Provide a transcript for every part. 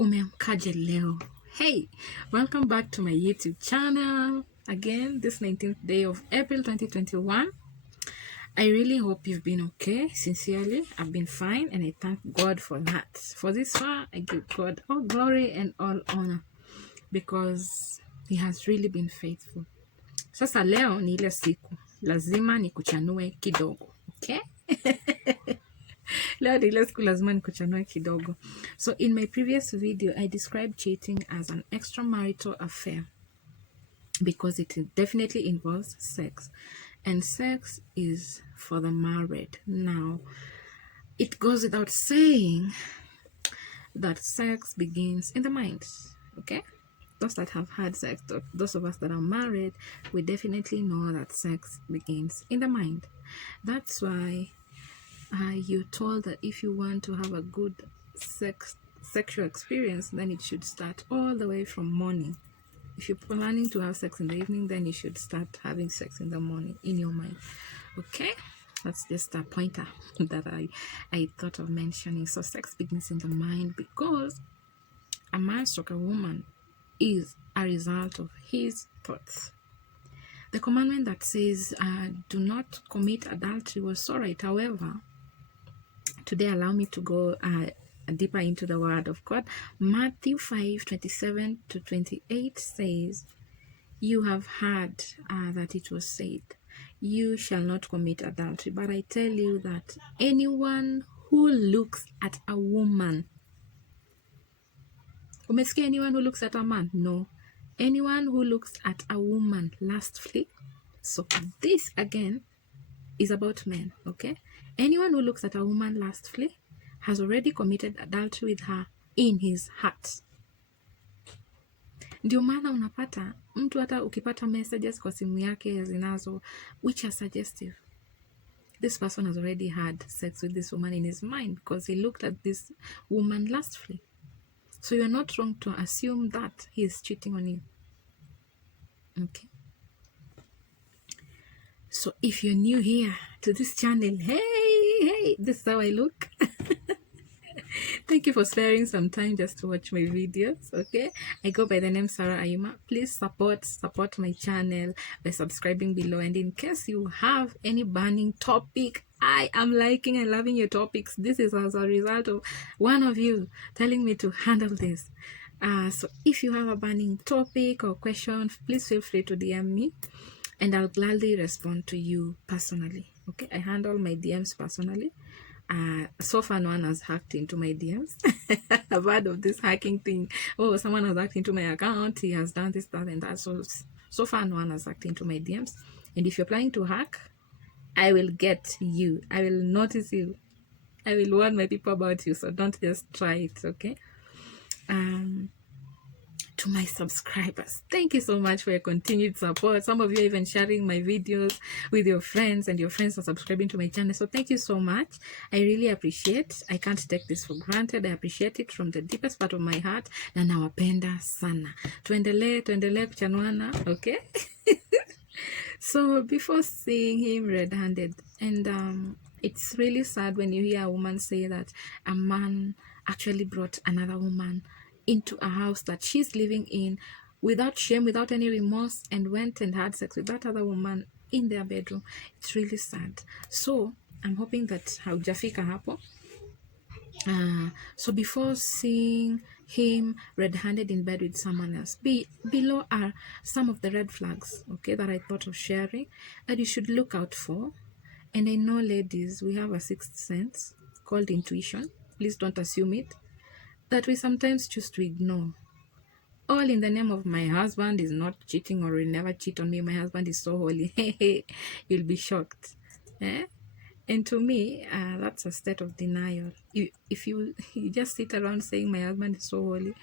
Umeamkaje leo? Hey, welcome back to my YouTube channel. Again, this 19th day of April 2021. I really hope you've been okay. Sincerely, I've been fine and I thank God for that. For this far, I give God all glory and all honor because He has really been faithful. Sasa leo ni ile siku. Lazima nikuchanue kidogo. Okay? Leo ni ile siku lazima nikuchanue kidogo. So in my previous video, I described cheating as an extramarital affair because it definitely involves sex. And sex is for the married. Now, it goes without saying that sex begins in the mind. Okay? Those that have had sex, those of us that are married, we definitely know that sex begins in the mind. That's why you're told that if you want to have a good sexual experience, then it should start all the way from morning. If you're planning to have sex in the evening, then you should start having sex in the morning in your mind. Okay? That's just a pointer that I thought of mentioning. So sex begins in the mind because a man or a woman is a result of his thoughts. The commandment that says do not commit adultery was all right. However, today allow me to go deeper into the word of God. Matthew 5:27-28 says, you have heard that it was said, you shall not commit adultery. But I tell you that anyone who looks at a woman, umesikia anyone who looks at a man? No. Anyone who looks at a woman lustfully. So this again is about men, okay? Anyone who looks at a woman lustfully has already committed adultery with her in his heart. Ndio maana unapata mtu hata ukipata messages kwa simu yake zinazo which are suggestive. This person has already had sex with this woman in his mind because he looked at this woman lustfully. So you're not wrong to assume that he is cheating on you. Okay. So if you're new here to this channel, hey, this is how I look. Thank you for sparing some time just to watch my videos, okay? I go by the name Sarah Ayuma. Please support my channel by subscribing below. And in case you have any burning topic, I am liking and loving your topics. This is as a result of one of you telling me to handle this. So if you have a burning topic or question, please feel free to DM me and I'll gladly respond to you personally, okay? I handle my DMs personally. So far, no one has hacked into my DMs. I've heard of this hacking thing. Oh, someone has hacked into my account. He has done this, that, and that. So far, no one has hacked into my DMs. And if you're planning to hack, I will get you. I will notice you. I will warn my people about you. So don't just try it, okay? To my subscribers, thank you so much for your continued support. Some of you are even sharing my videos with your friends and your friends are subscribing to my channel. So thank you so much. I really appreciate. I can't take this for granted. I appreciate it from the deepest part of my heart. Na nawapenda sana. Tuendelee kuchanuana, okay? So before seeing him red-handed, and it's really sad when you hear a woman say that a man actually brought another woman into a house that she's living in without shame, without any remorse, and went and had sex with that other woman in their bedroom. It's really sad. So I'm hoping that haujafika hapo. So before seeing him red-handed in bed with someone else, below are some of the red flags, okay, that I thought of sharing that you should look out for. And I know, ladies, we have a sixth sense called intuition. Please don't assume it, that we sometimes choose to ignore. All in the name of my husband is not cheating or will never cheat on me. My husband is so holy. You'll be shocked. And to me, that's a state of denial. If you just sit around saying my husband is so holy,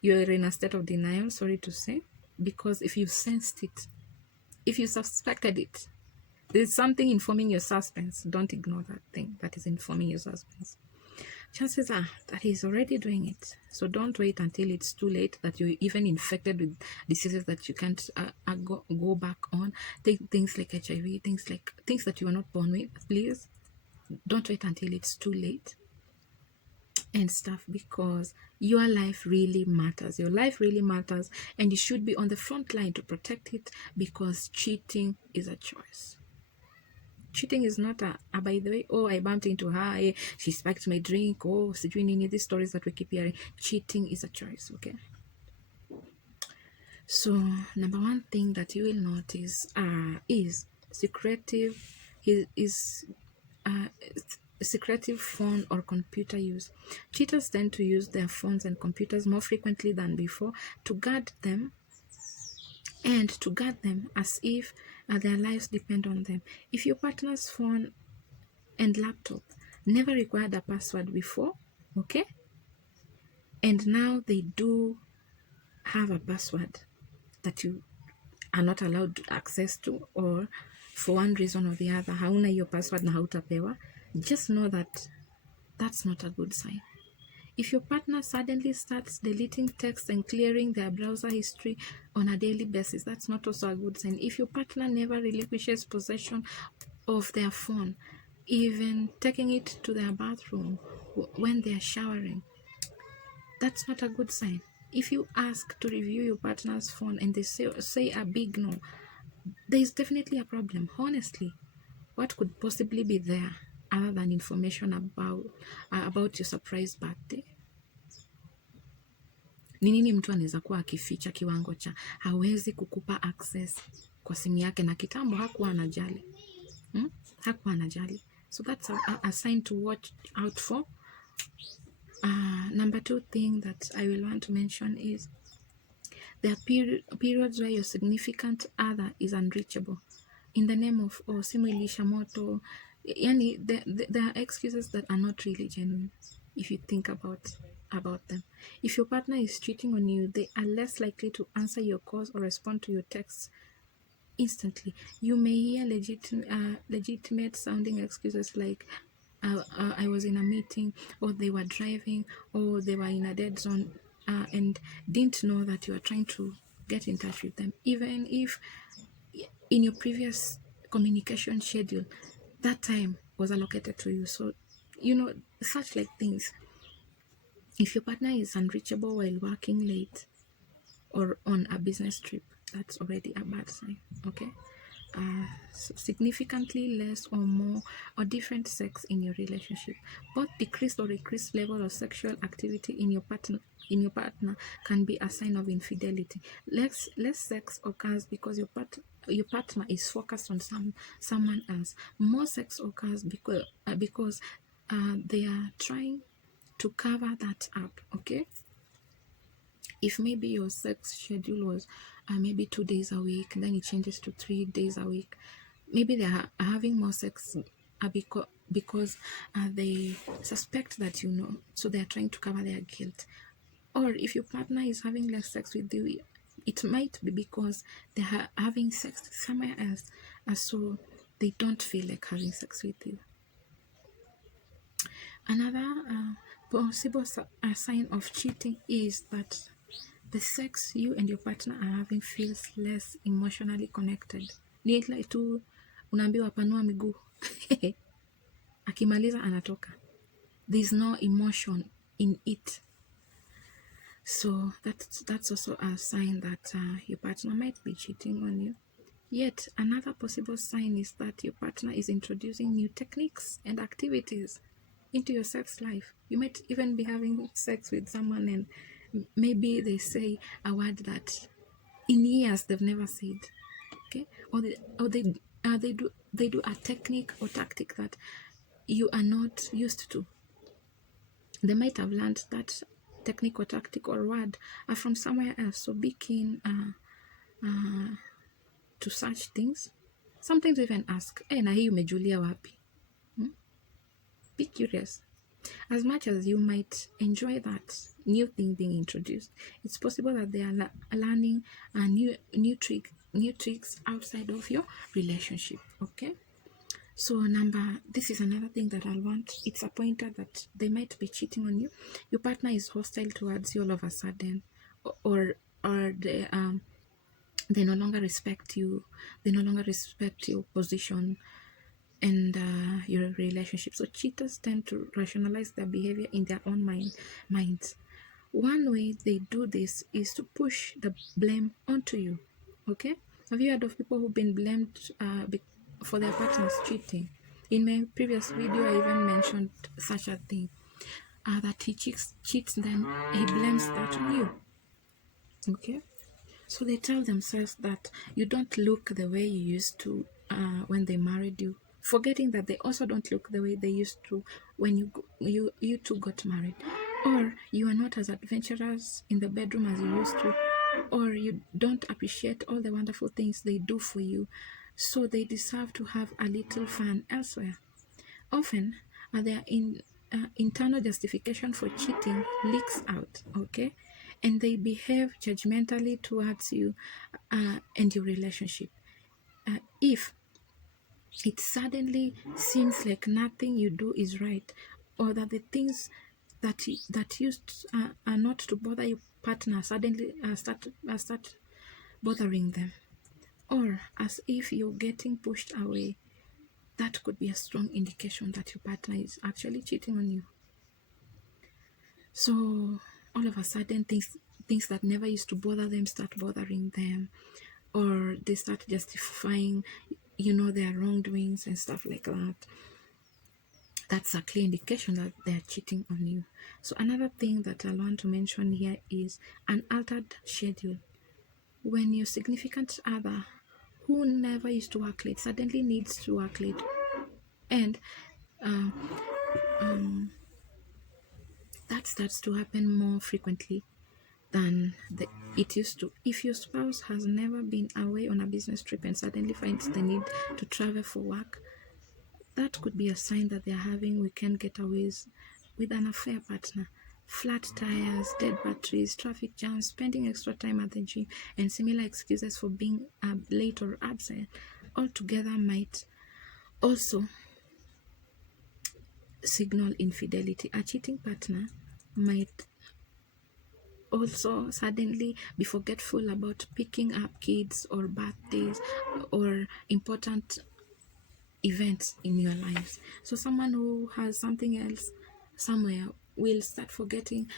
you're in a state of denial, sorry to say, because if you sensed it, if you suspected it, there's something informing your suspense. Don't ignore that thing that is informing your suspense. Chances are that he's already doing it. So don't wait until it's too late, that you're even infected with diseases that you can't go back on. Things like HIV, things that you are not born with. Please don't wait until it's too late. and stuff, because your life really matters. Your life really matters, and you should be on the front line to protect it, because cheating is a choice. Cheating is not a by the way, oh, I bumped into her, she spiked my drink, oh, sijui nini, these stories that we keep hearing. Cheating is a choice, okay? So number one thing that you will notice is secretive secretive phone or computer use. Cheaters tend to use their phones and computers more frequently than before to guard them, as if their lives depend on them. If your partner's phone and laptop never required a password before, okay, and now they do have a password that you are not allowed access to, or for one reason or the other hauna hiyo password na hautapewa, just know that that's not a good sign. If your partner suddenly starts deleting texts and clearing their browser history on a daily basis, that's not also a good sign. If your partner never relinquishes possession of their phone, even taking it to their bathroom when they are showering, that's not a good sign. If you ask to review your partner's phone and they say a big no, there is definitely a problem. Honestly, what could possibly be there other than information about your surprise birthday? Ni nini mtu anaweza kuwa akificha kiwango cha hawezi kukupa access kwa simu yake, na kitambo hakuwa anajali. Hakuwa anajali. So that's a sign to watch out for. Number two thing that I will want to mention is there are periods where your significant other is unreachable in the name of simu ilisha moto. Yani, there are excuses that are not really genuine if you think about them. If your partner is cheating on you, they are less likely to answer your calls or respond to your texts instantly. You may hear legitimate sounding excuses like I was in a meeting, or they were driving, or they were in a dead zone, and didn't know that you were trying to get in touch with them, even if in your previous communication schedule that time was allocated to you. So such like things. If your partner is unreachable while working late or on a business trip, that's already a bad sign, okay? Significantly less or more or different sex in your relationship, both decreased or increased level of sexual activity in your partner can be a sign of infidelity. Less sex occurs because your partner is focused on someone else. More sex occurs because they are trying to cover that up, okay? If maybe your sex schedule was maybe 2 days a week, then it changes to 3 days a week, maybe they are having more sex because they suspect that so they are trying to cover their guilt. Or if your partner is having less sex with you, it might be because they are having sex somewhere else, so they don't feel like having sex with you. Another possible sign of cheating is that the sex you and your partner are having feels less emotionally connected. Ni like tu unaambiwa panua miguu akimaliza anatoka. There's no emotion in it. So that's also a sign that your partner might be cheating on you. Yet another possible sign is that your partner is introducing new techniques and activities into your sex life. You might even be having sex with someone and maybe they say a word that in years they've never said, okay? Or they do a technique or tactic that you are not used to. They might have learned that technique or tactic or word from somewhere else. So be keen to such things. Sometimes even ask, na hii umejulia wapi? Be curious. As much as you might enjoy that new thing being introduced, it's possible that they are learning new tricks outside of your relationship, okay? So this is another thing that I'll want. It's a pointer that they might be cheating on you. Your partner is hostile towards you all of a sudden, or they no longer respect you. They no longer respect your position. and your relationship. So cheaters tend to rationalize their behavior in their own minds. One way they do this is to push the blame onto you. Okay, have you heard of people who've been blamed for their partner's cheating? In my previous video I even mentioned such a thing, that he cheats, then he blames that on you. Okay, so they tell themselves that you don't look the way you used to when they married you, forgetting that they also don't look the way they used to when you two got married, or you are not as adventurous in the bedroom as you used to, or you don't appreciate all the wonderful things they do for you, so they deserve to have a little fun elsewhere. Often, their internal justification for cheating leaks out, okay? And they behave judgmentally towards you and your relationship. If it suddenly seems like nothing you do is right, or that the things that used are not to bother your partner suddenly start bothering them, or as if you're getting pushed away, that could be a strong indication that your partner is actually cheating on you. So all of a sudden things that never used to bother them start bothering them, or they start justifying their wrongdoings and stuff like that. That's a clear indication that they're cheating on you. So another thing that I want to mention here is an altered schedule. When your significant other, who never used to work late, suddenly needs to work late, and that starts to happen more frequently than it used to. If your spouse has never been away on a business trip and suddenly finds the need to travel for work, that could be a sign that they're having weekend getaways with an affair partner. Flat tires, dead batteries, traffic jams, spending extra time at the gym, and similar excuses for being late or absent altogether might also signal infidelity. A cheating partner might also suddenly be forgetful about picking up kids or birthdays or important events in your lives. So someone who has something else somewhere will start forgetting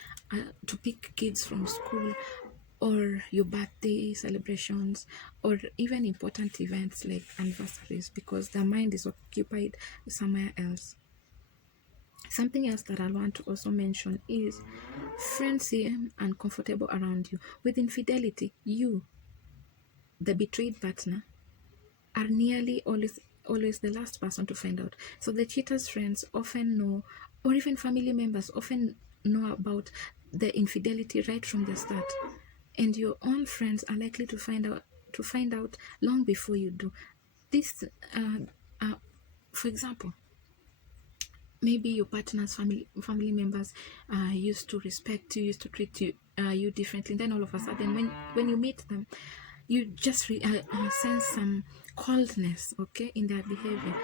to pick kids from school, or your birthday celebrations, or even important events like anniversaries, because their mind is occupied somewhere else. Something else that I want to also mention is friends seem uncomfortable around you. With infidelity, you, the betrayed partner, are nearly always the last person to find out. So the cheater's friends often know, or even family members often know about the infidelity right from the start, and your own friends are likely to find out long before you do. This, for example, maybe your partner's family members used to respect you, used to treat you differently. Then all of a sudden, when you meet them, you just sense some coldness, okay, in their behavior.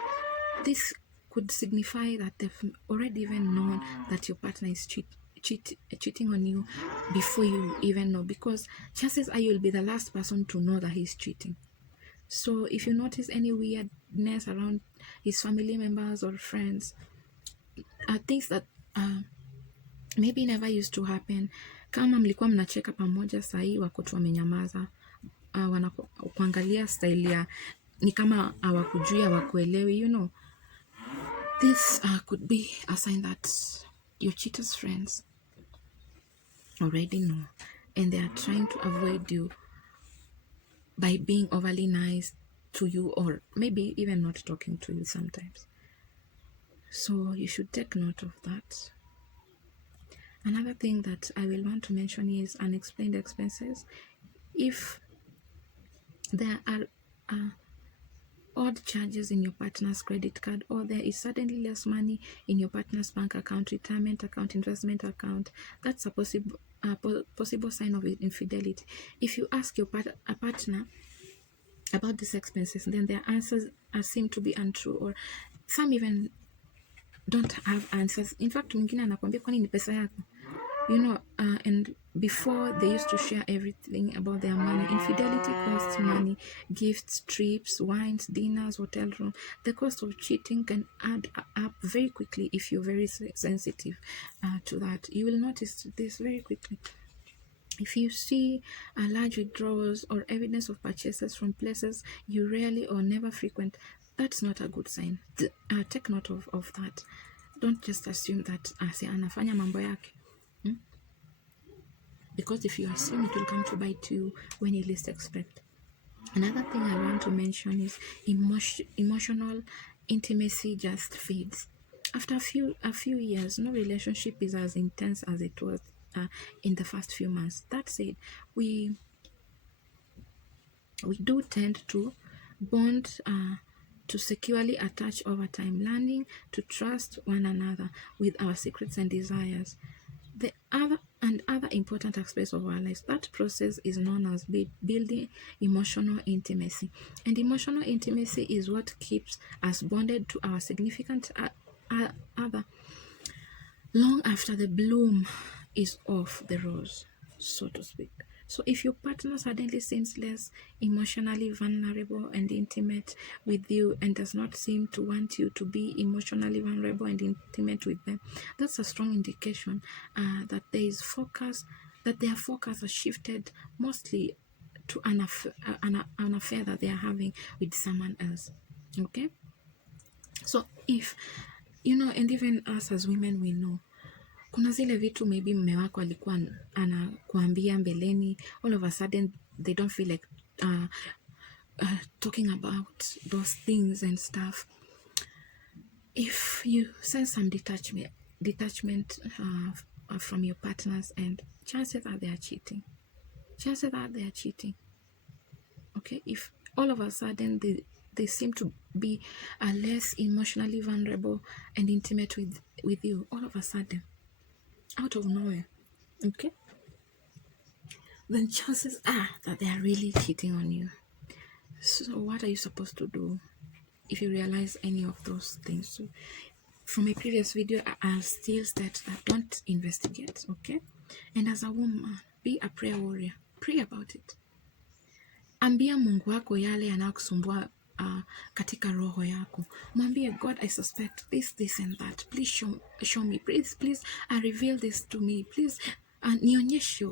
This could signify that they've already even known that your partner is cheating on you before you even know, because chances are you'll be the last person to know that he's cheating. So if you notice any weirdness around his family members or friends, things that maybe never used to happen, kama mlikuwa mnacheka pamoja, sahii wako tu wamenyamaza, wanakuangalia style ya ni kama hawakujui, hawakuelewi, this could be a sign that your cheater's friends already know, and they are trying to avoid you by being overly nice to you, or maybe even not talking to you sometimes. So you should take note of that. Another thing that I will want to mention is unexplained expenses. If there are odd charges in your partner's credit card, or there is suddenly less money in your partner's bank account, retirement account, investment account, that's a possible sign of infidelity. If you ask your partner about these expenses, then their answers seem to be untrue, or some even don't have answers. In fact, mwingine anakuambia kwani ni pesa yako. And before they used to share everything about their money. Infidelity costs money, gifts, trips, wines, dinners, hotel room. The cost of cheating can add up very quickly if you're very sensitive to that. You will notice this very quickly. If you see large withdrawals or evidence of purchases from places you rarely or never frequent, that's not a good sign. Take note of that. Don't just assume that anafanya mambo yake. Because if you assume, it will come to bite you when you least expect. Another thing I want to mention is emotional intimacy just fades. After a few years, no relationship is as intense as it was in the first few months. That said, we do tend to bond to securely attach over time, learning to trust one another with our secrets and desires. The other important aspects of our lives, that process is known as building emotional intimacy. And emotional intimacy is what keeps us bonded to our significant other long after the bloom is off the rose, so to speak. So if your partner suddenly seems less emotionally vulnerable and intimate with you and does not seem to want you to be emotionally vulnerable and intimate with them, that's a strong indication that their focus has shifted mostly to an affair that they are having with someone else. Okay? So if, and even us as women, we know kuna zile vitu maybe mme wako alikuwa anakuambia mbeleni, all of a sudden they don't feel like talking about those things and stuff. If you sense some detachment from your partners, and chances are they are cheating. Okay, if all of a sudden they seem to be less emotionally vulnerable and intimate with you, all of a sudden, out of nowhere, okay, then chances are that they are really cheating on you. So what are you supposed to do if you realize any of those things? So from a previous video, I'll still state that don't investigate, okay? And as a woman, be a prayer warrior. Pray about it. Ambia Mungu wako yale yanayokusumbua katika roho yako. Mwambie, God, I suspect this and that. Please show me. Please reveal this to me. Please nionyeshe,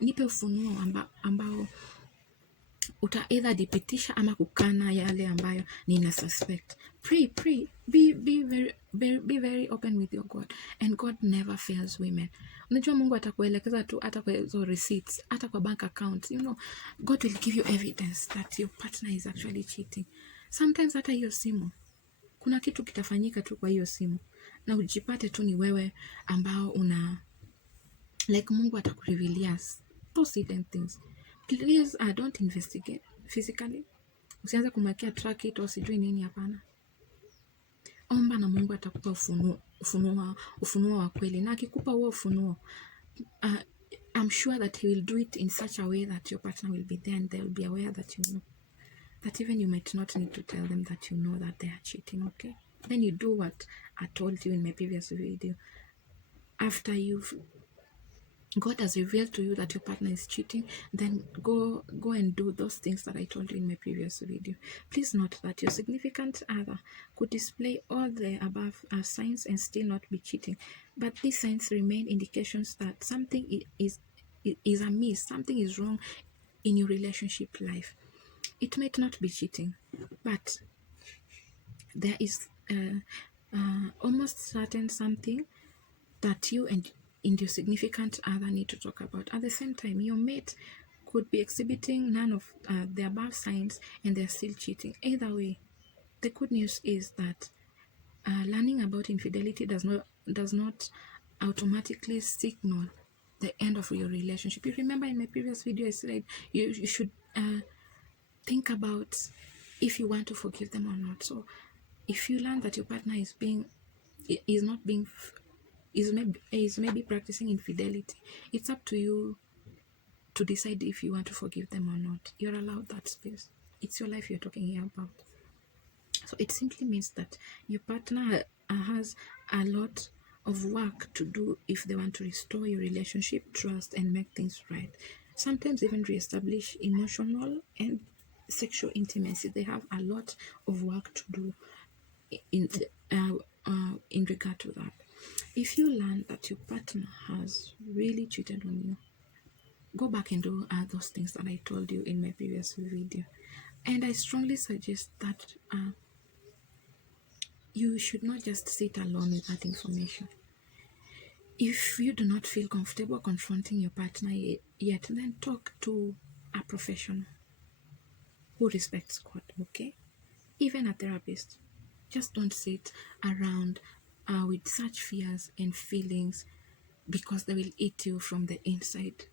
nipe ufunuo ambao uta either dipitisha ama kukana yale ambayo nina suspect. Pray. Be very open with your God, and God never fails women. Unajua Mungu atakuelekeza tu, hata kwa hizo receipts, hata kwa bank account, God will give you evidence that your partner is actually cheating. Sometimes hata hiyo simu, kuna kitu kitafanyika tu kwa hiyo simu na ujipate tu ni wewe ambao like Mungu atakurevealia those hidden things. Please don't investigate physically. Usianze kumwekea track it au sijui nini, hapana. Omba na Mungu atakupa ufunuo wa kweli, na akikupa huo ufunuo, I'm sure that he will do it in such a way that your partner will be there and they will be aware that you know. That even you might not need to tell them that you know that they are cheating, okay? Then you do what I told you in my previous video. After God has revealed to you that your partner is cheating, then go and do those things that I told you in my previous video. Please note that your significant other could display all the above signs and still not be cheating, but these signs remain indications that something is amiss, something is wrong in your relationship life. It might not be cheating, but there is almost certain something that you and your significant other need to talk about. At the same time, your mate could be exhibiting none of the above signs and they're still cheating. Either way, the good news is that learning about infidelity does not automatically signal the end of your relationship. You remember in my previous video I said you should think about if you want to forgive them or not. So if you learn that your partner is maybe practicing infidelity, it's up to you to decide if you want to forgive them or not. You're allowed that space. It's your life you're talking here about. So it simply means that your partner has a lot of work to do if they want to restore your relationship, trust, and make things right. Sometimes even reestablish emotional and sexual intimacy. They have a lot of work to do in regard to that. If you learn that your partner has really cheated on you, go back and do those things that I told you in my previous video. And I strongly suggest that you should not just sit alone with that information. If you do not feel comfortable confronting your partner yet, then talk to a professional who respects God, okay? Even a therapist. Just don't sit around with such fears and feelings, because they will eat you from the inside.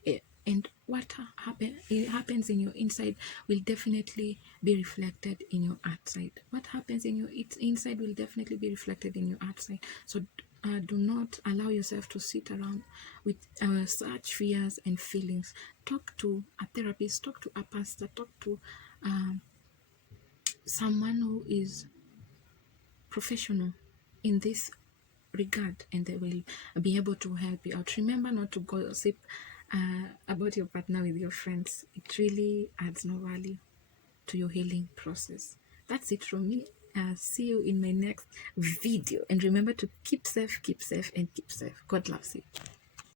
And what happens in your inside will definitely be reflected in your outside. What happens in your inside will definitely be reflected in your outside. So do not allow yourself to sit around with such fears and feelings. Talk to a therapist, talk to a pastor, talk to someone who is professional in this regard, and they will be able to help you out. Remember not to gossip about your partner with your friends. It really adds no value to your healing process. That's it from me. See you in my next video, and remember to keep safe, and keep safe. God loves you.